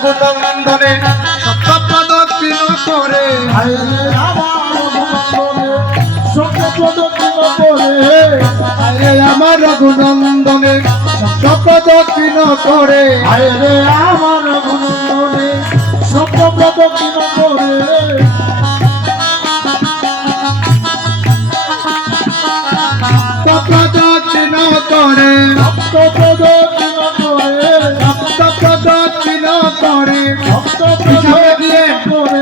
রঘুনন্দনে সত্যপ্রদক্ষিণ করে আমার রঘুনন্দনে সত্যপ্রদক্ষিণ করে আমার রঘুনন্দনে সত্যপ্রদক্ষিণ করে প্রদক্ষিণ করে সত্যপ্রদক্ষিণ করে সত্যপ্রদক্ষিণ করে করে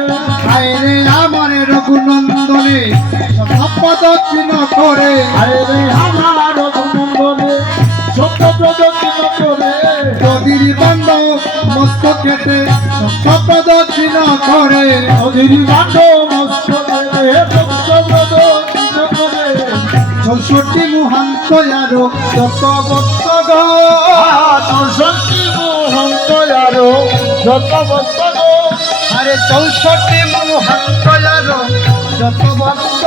আরে আমার রঘুনন্দনে সত্যপ্রদক্ষিণ করে আমার রঘুনন্দনে সত্যপ্রদক্ষিণ করে নদীর বান্ধ মস্ত কেটে সত্যপ্রদক্ষিণ করে নদীর বান্ধ মস্ত কেটে সত্যপ্রদক্ষিণ করে 64 মহান্ত আরো যত ভক্ত চৌষট্টি মহন্ত আরো যত ভক্ত আরে 64 মহান্ত আরো যত ভক্ত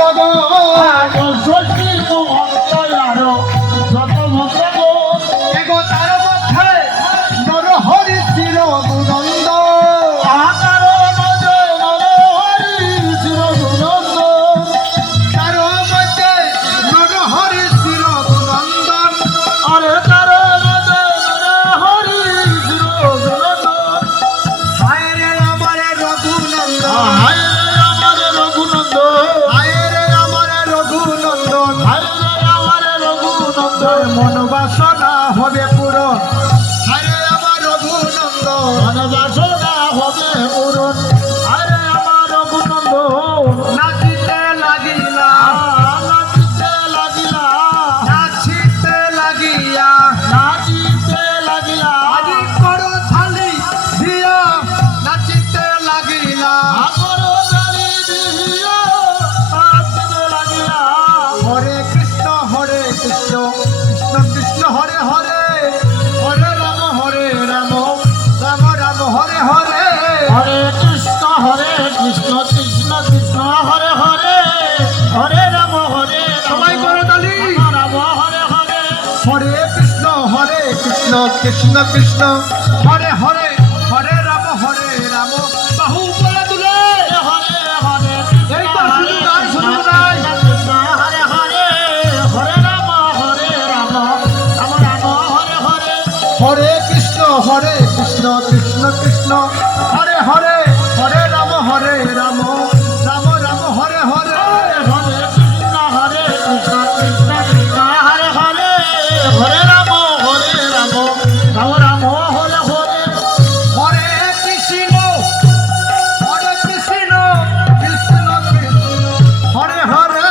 চৌষট্টি মহন্ত আরো যত ভক্ত এগো তার মধ্যে নর হরি চির গুনন্দ আকার মধ্যে নরহরি চিরগুণন্দ তার মধ্যে নর হরি চির গুনন্দন আরে তার মধ্যে নরহরি চিরগুণন্দ হায় রে আমার রঘুনন্দন হায় আমার রঘুনন্দ হায় রে আমার রঘুনন্দন হায় আমার রঘুনন্দ মন বাসনা হবে পূরণ হায় আমার রঘুনন্দন বনবাসনা হবে পূরণ আরে আমার রঘুনন্দ নাচিতে লাগিলা নাচিতে লাগিলা নাচিতে লাগিয়া নাচিতে লাগিলা আজি করো থালি দিয়া নাচিতে লাগিলা আগর জানি দিয়া নাচিতে লাগিলা হরে কৃষ্ণ কৃষ্ণ কৃষ্ণ হরে হরে হরে রাম রাম রাম হরে হরে হরে কৃষ্ণ কৃষ্ণ কৃষ্ণ হরে হরে হরে রাম সবাই করো তালি রাম হরে হরে হরে কৃষ্ণ কৃষ্ণ কৃষ্ণ হরে হরে হরে রাম বাহু উপরে তুলে হরে হরে এই তো শুধু গান শুরু নাই কৃষ্ণ হরে হরে হরে রাম রাম রাম হরে হরে হরে কৃষ্ণ কৃষ্ণ কৃষ্ণ হরে হরে হরে রাম রাম রাম হরে হরে হরে কৃষ্ণ কৃষ্ণ কৃষ্ণ হরে হরে হরে রাম রাম রাম হরে হরে হরে কৃষ্ণ কৃষ্ণ কৃষ্ণ হরে হরে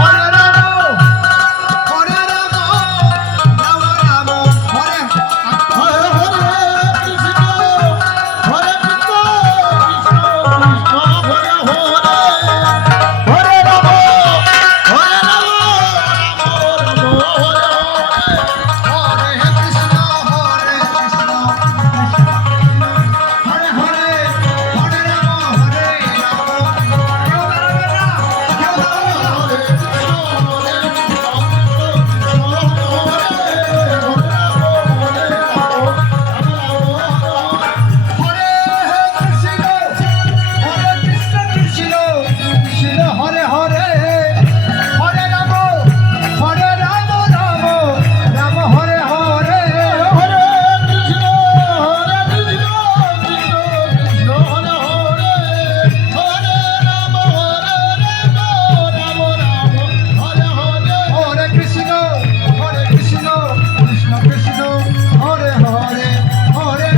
হরে রাম রাম রাম হরে হরে হরে কৃষ্ণ হরে কৃষ্ণ কৃষ্ণ কৃষ্ণ হরে হরে হরে রাম রাম রাম হরে হরে হরে কৃষ্ণ হরে হরে হরে রাম কেউ দাঁড়াবে না হরে কৃষ্ণ কৃষ্ণ কৃষ্ণ হরে হরে হরে রাম রাম রাম হরে হরে হরে কৃষ্ণ কৃষ্ণ কৃষ্ণ হরে হরে হরে রাম রাম রাম হরে হরে হরে কৃষ্ণ কৃষ্ণ কৃষ্ণ হরে হরে হরে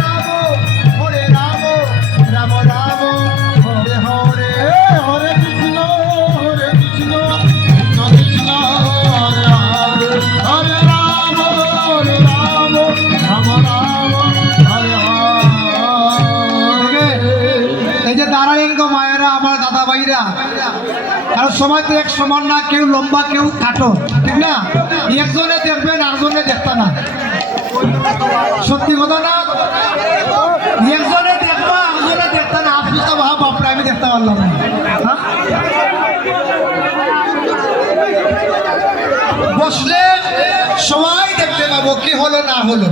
রাম রাম রাম হরে হরে হরে কৃষ্ণ কৃষ্ণ কৃষ্ণ হরে হরে হরে রাম রাম রাম হরে হরে এই যে দাঁড়ালেন গো মায়েরা আমার দাদা ভাইরা কারণ সময় তো এক সমান না কেউ লম্বা কেউ খাটো ঠিক না একজনে দেখবেন আরেকজনে দেখতে না সত্যি কথা না একজনে দেখবা আরেকজনে দেখতে না আপনি তো ভাব বাপরা আমি দেখতে পারলাম না হ্যাঁ? বসলে সবাই দেখতে পাবো কি হলো না হলো